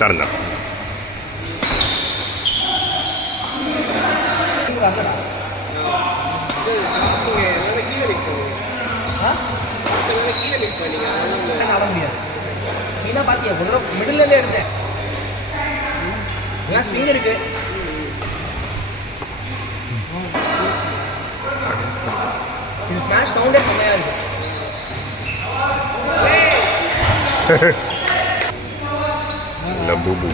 தரேன் நீனா பாத்தியா ஒரு தடவை மிடில் இருந்தே எடுத்தேன் எல்லாம் ஸ்ட்ரிங் இருக்கு இது ஸ்மாஷ் சவுண்டே செம்மையா இருக்கு பூபு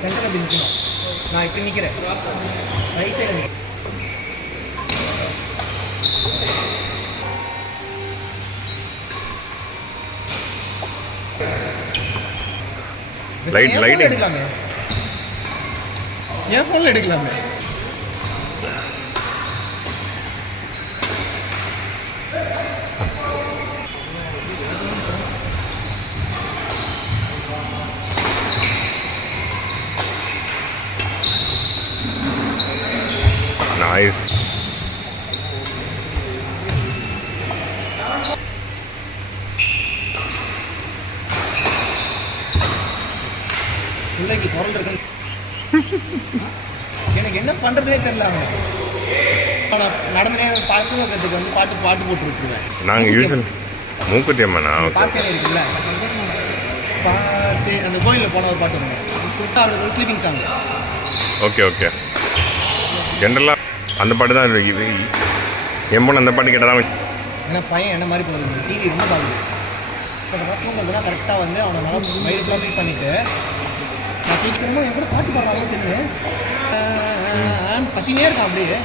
சென்டரில் நிற்கணும் நான் இப்படி நிற்கிறேன் ரைட் சைடில் லைட் எடுக்கலாமே என் ஃபோனில் எடுக்கலாமே நைஸ் பிள்ளைக்கு பிறந்திருக்கு எனக்கு என்ன பண்ணுறதுனே தெரியல அவன் நடந்தனே பார்க்கறதுக்கு வந்து பாட்டு போட்டு விட்டுருவேன் நாங்கள் யூஸ்வல் மூக்குத்தி அம்மனா பார்த்தேனே இருக்குல்ல பாட்டு அந்த கோயிலில் போன ஒரு பாட்டு வந்து அவருக்கு ஸ்லீப்பிங் சாங் ஓகே ஜென்ரலாக அந்த பாட்டு தான் இது என் பொண்ணு அந்த பாட்டு கேட்டால் தான் ஏன்னா பையன் என்ன மாதிரி போகுது டிவி ரொம்ப பாருங்க இப்போ பார்த்தோம்னா கரெக்டாக வந்து அவனை நல்லா மயிறு ஃபீட் பண்ணிவிட்டு நான் கேட்குறோமோ என் கூட பாட்டு பாடுறாங்க சரி பத்தினே இருக்கான் அப்படியே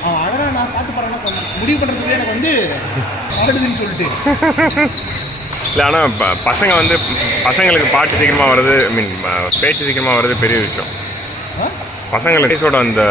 அவன் அழகா நான் பாட்டு பாடுறேன்னா முடிவு பண்ணுறதுக்குள்ளே எனக்கு வந்து ஆடுதுன்னு சொல்லிட்டு இல்லை ஆனால் பசங்க வந்து பசங்களுக்கு பாட்டு சீக்கிரமாக வர்றது ஐ மீன் பேச்சு சீக்கிரமாக வர்றது பெரிய விஷயம் பசங்களுக்கு அந்த